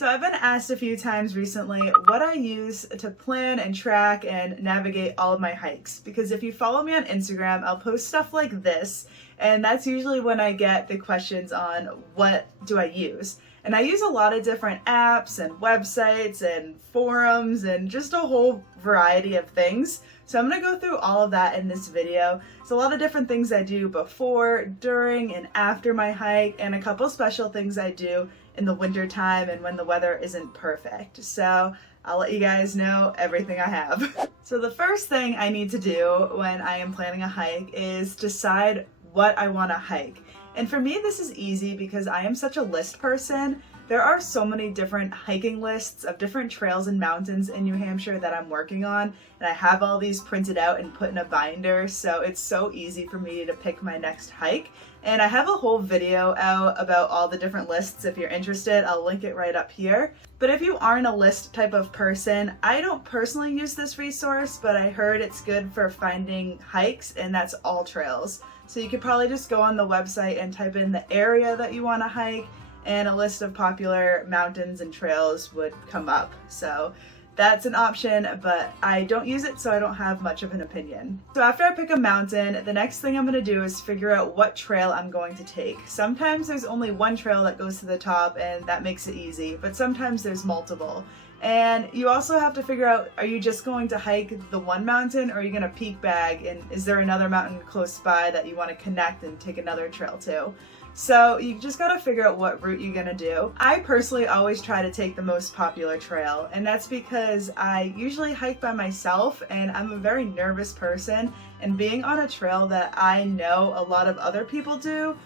So I've been asked a few times recently what I use to plan and track and navigate all of my hikes. Because if you follow me on Instagram, I'll post stuff like this, and that's usually when I get the questions on what do I use. And I use a lot of different apps and websites and forums and just a whole variety of things. So I'm going to go through all of that in this video. It's a lot of different things I do before, during, and after my hike, and a couple special things I do in the winter time and when the weather isn't perfect. So I'll let you guys know everything I have. So the first thing I need to do when I am planning a hike is decide what I want to hike. And for me, this is easy because I am such a list person. There are so many different hiking lists of different trails and mountains in New Hampshire that I'm working on, and I have all these printed out and put in a binder, so it's so easy for me to pick my next hike. And I have a whole video out about all the different lists. If you're interested, I'll link it right up here. But if you aren't a list type of person, I don't personally use this resource, but I heard it's good for finding hikes, and that's all trails. So you could probably just go on the website and type in the area that you want to hike, and a list of popular mountains and trails would come up. So that's an option, but I don't use it, so I don't have much of an opinion. So after I pick a mountain, the next thing I'm going to do is figure out what trail I'm going to take. Sometimes there's only one trail that goes to the top, and that makes it easy, but sometimes there's multiple. And you also have to figure out, are you just going to hike the one mountain, or are you going to peak bag, and is there another mountain close by that you want to connect and take another trail to? So you just got to figure out what route you're going to do. I personally always try to take the most popular trail, and that's because I usually hike by myself, and I'm a very nervous person, and being on a trail that I know a lot of other people do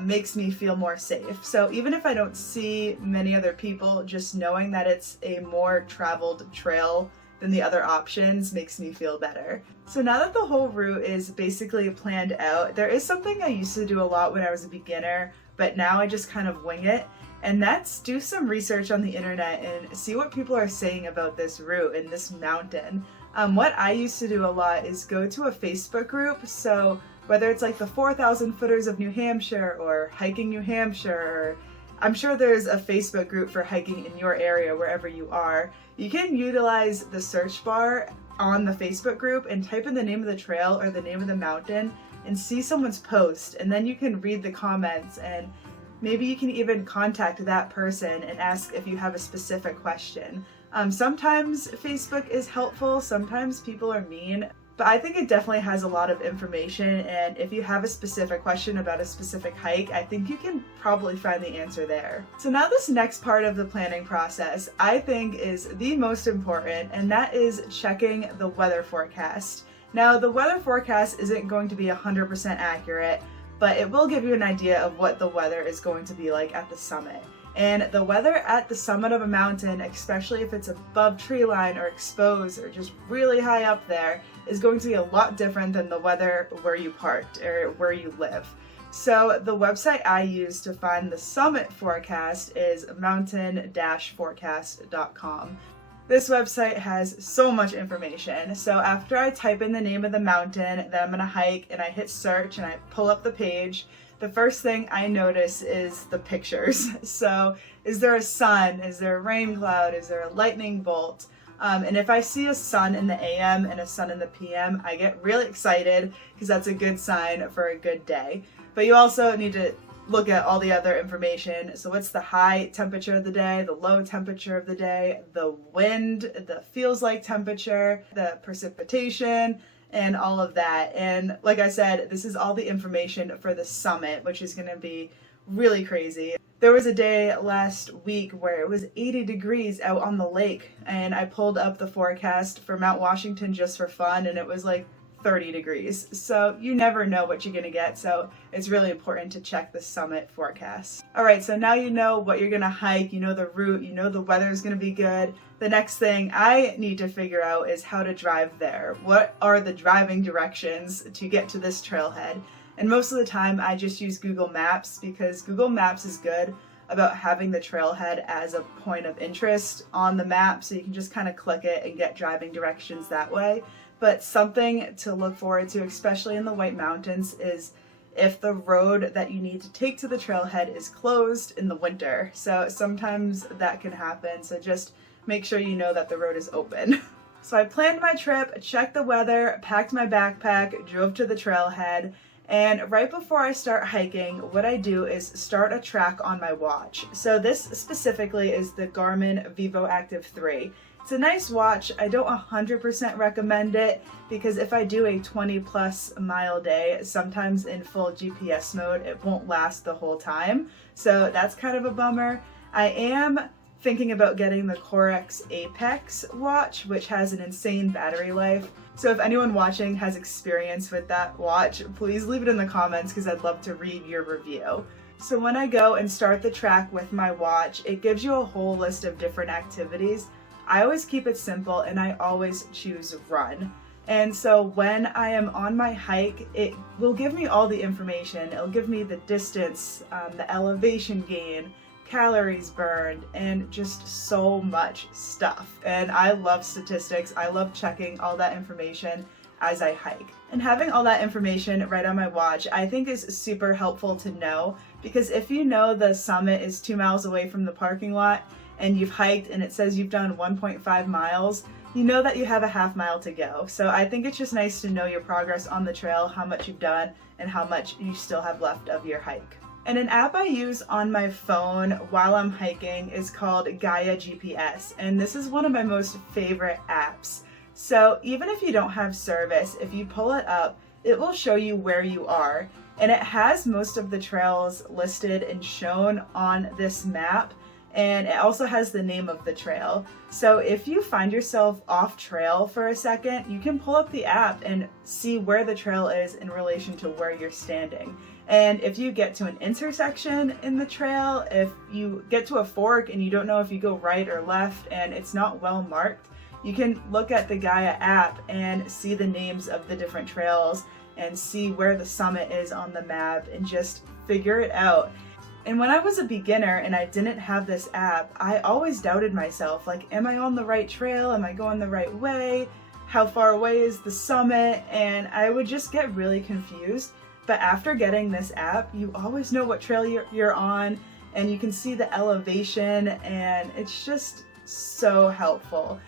makes me feel more safe. So even if I don't see many other people, just knowing that it's a more traveled trail than the other options makes me feel better. So now that the whole route is basically planned out, there is something I used to do a lot when I was a beginner, but now I just kind of wing it, and that's do some research on the internet and see what people are saying about this route and this mountain. What I used to do a lot is go to a Facebook group, so whether it's like the 4,000 Footers of New Hampshire or Hiking New Hampshire, or I'm sure there's a Facebook group for hiking in your area wherever you are. You can utilize the search bar on the Facebook group and type in the name of the trail or the name of the mountain and see someone's post, and then you can read the comments, and maybe you can even contact that person and ask if you have a specific question. Sometimes Facebook is helpful, sometimes people are mean, but I think it definitely has a lot of information, and if you have a specific question about a specific hike, I think you can probably find the answer there. So now this next part of the planning process, I think is the most important, and that is checking the weather forecast. Now the weather forecast isn't going to be 100% accurate, but it will give you an idea of what the weather is going to be like at the summit. And the weather at the summit of a mountain, especially if it's above tree line or exposed or just really high up there, is going to be a lot different than the weather where you parked or where you live. So the website I use to find the summit forecast is mountain-forecast.com. This website has so much information. So after I type in the name of the mountain that I'm gonna hike and I hit search and I pull up the page, the first thing I notice is the pictures. So is there a sun? Is there a rain cloud? Is there a lightning bolt? And if I see a sun in the AM and a sun in the PM, I get really excited because that's a good sign for a good day. But you also need to look at all the other information. So what's the high temperature of the day, the low temperature of the day, the wind, the feels like temperature, the precipitation, and all of that. And like I said, this is all the information for the summit, which is going to be really crazy. There was a day last week where it was 80 degrees out on the lake, and I pulled up the forecast for Mount Washington just for fun, and it was like 30 degrees. So you never know what you're going to get, so it's really important to check the summit forecast. Alright, so now you know what you're going to hike, you know the route, you know the weather is going to be good. The next thing I need to figure out is how to drive there. What are the driving directions to get to this trailhead? And most of the time I just use Google Maps, because Google Maps is good about having the trailhead as a point of interest on the map, so you can just kind of click it and get driving directions that way. But something to look forward to, especially in the White Mountains, is if the road that you need to take to the trailhead is closed in the winter. So sometimes that can happen, so just make sure you know that the road is open. So I planned my trip, checked the weather, packed my backpack, drove to the trailhead, and right before I start hiking, what I do is start a track on my watch. So this specifically is the Garmin Vivo Active 3. It's a nice watch. I don't 100% recommend it because if I do a 20+ mile day, sometimes in full GPS mode, it won't last the whole time. So that's kind of a bummer. I am thinking about getting the Corex Apex watch, which has an insane battery life. So if anyone watching has experience with that watch, please leave it in the comments because I'd love to read your review. So when I go and start the track with my watch, it gives you a whole list of different activities. I always keep it simple and I always choose run. And so when I am on my hike, it will give me all the information. It'll give me the distance, the elevation gain, calories burned, and just so much stuff. And I love statistics. I love checking all that information as I hike. And having all that information right on my watch, I think is super helpful to know, because if you know the summit is 2 miles away from the parking lot and you've hiked and it says you've done 1.5 miles, you know that you have a half mile to go. So I think it's just nice to know your progress on the trail, how much you've done, and how much you still have left of your hike. And an app I use on my phone while I'm hiking is called Gaia GPS, and this is one of my most favorite apps. So even if you don't have service, if you pull it up, it will show you where you are, and it has most of the trails listed and shown on this map, and it also has the name of the trail. So if you find yourself off trail for a second, you can pull up the app and see where the trail is in relation to where you're standing. And if you get to an intersection in the trail, if you get to a fork and you don't know if you go right or left and it's not well marked, you can look at the Gaia app and see the names of the different trails and see where the summit is on the map and just figure it out. And when I was a beginner and I didn't have this app, I always doubted myself, like, am I on the right trail? Am I going the right way? How far away is the summit? And I would just get really confused. But after getting this app, you always know what trail you're on, and you can see the elevation, and it's just so helpful.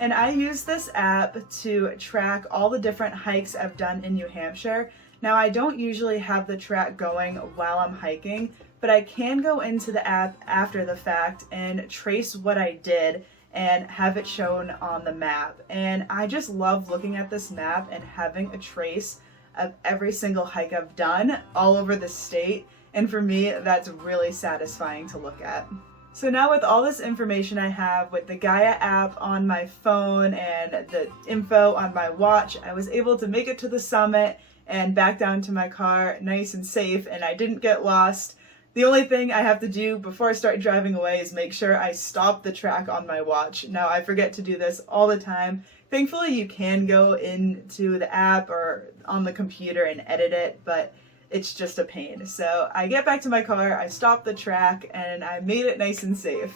And I use this app to track all the different hikes I've done in New Hampshire. Now, I don't usually have the track going while I'm hiking, but I can go into the app after the fact and trace what I did and have it shown on the map. And I just love looking at this map and having a trace of every single hike I've done all over the state. And for me, that's really satisfying to look at. So now with all this information I have with the Gaia app on my phone and the info on my watch, I was able to make it to the summit and back down to my car nice and safe, and I didn't get lost. The only thing I have to do before I start driving away is make sure I stop the track on my watch. Now, I forget to do this all the time. Thankfully, you can go into the app or on the computer and edit it, but it's just a pain. So I get back to my car, I stop the track, and I made it nice and safe.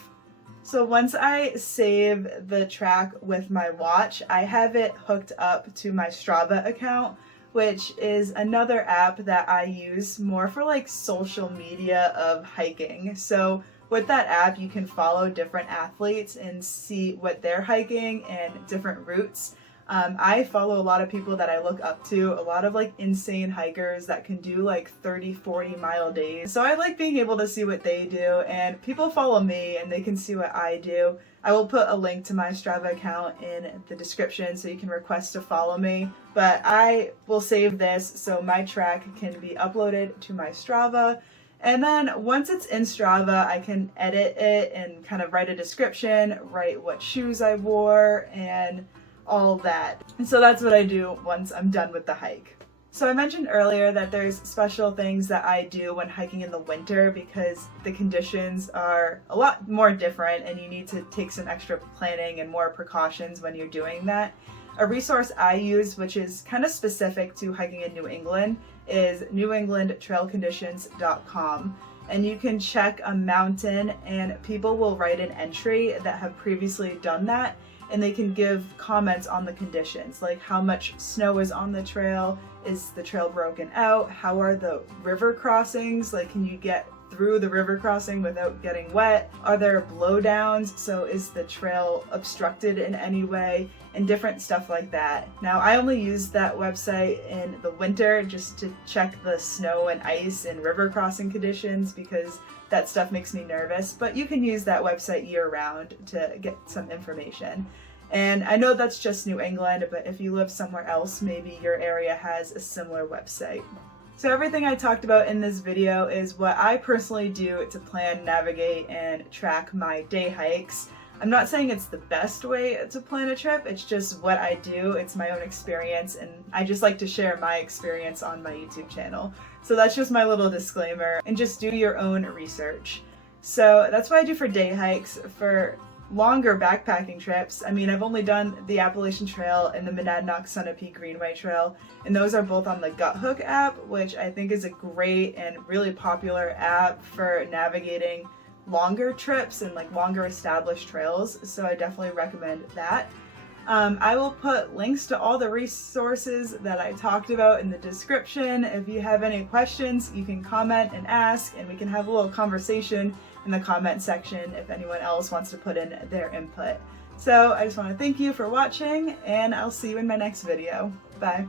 So once I save the track with my watch, I have it hooked up to my Strava account, which is another app that I use more for like social media of hiking. So with that app, you can follow different athletes and see what they're hiking and different routes. I follow a lot of people that I look up to, a lot of like insane hikers that can do like 30-40 mile days. So I like being able to see what they do, and people follow me and they can see what I do. I will put a link to my Strava account in the description so you can request to follow me. But I will save this so my track can be uploaded to my Strava. And then once it's in Strava, I can edit it and kind of write a description, write what shoes I wore, and all that. And so that's what I do once I'm done with the hike. So I mentioned earlier that there's special things that I do when hiking in the winter because the conditions are a lot more different and you need to take some extra planning and more precautions when you're doing that. A resource I use, which is kind of specific to hiking in New England, is newenglandtrailconditions.com. And you can check a mountain and people will write an entry that have previously done that. and they can give comments on the conditions, like how much snow is on the trail, is the trail broken out, how are the river crossings, like can you get through the river crossing without getting wet, are there blowdowns, so is the trail obstructed in any way, and different stuff like that. Now I only use that website in the winter just to check the snow and ice and river crossing conditions because that stuff makes me nervous, but you can use that website year-round to get some information. And I know that's just New England, but if you live somewhere else, maybe your area has a similar website. So everything I talked about in this video is what I personally do to plan, navigate, and track my day hikes. I'm not saying it's the best way to plan a trip, it's just what I do, it's my own experience, and I just like to share my experience on my YouTube channel. So that's just my little disclaimer, and just do your own research. So that's what I do for day hikes. For longer backpacking trips, I mean, I've only done the Appalachian Trail and the Monadnock-Sunapee Greenway Trail, and those are both on the Guthook app, which I think is a great and really popular app for navigating longer trips and like longer established trails, so I definitely recommend that. I will put links to all the resources that I talked about in the description. If you have any questions, you can comment and ask, and we can have a little conversation in the comment section if anyone else wants to put in their input. So I just want to thank you for watching, and I'll see you in my next video. Bye.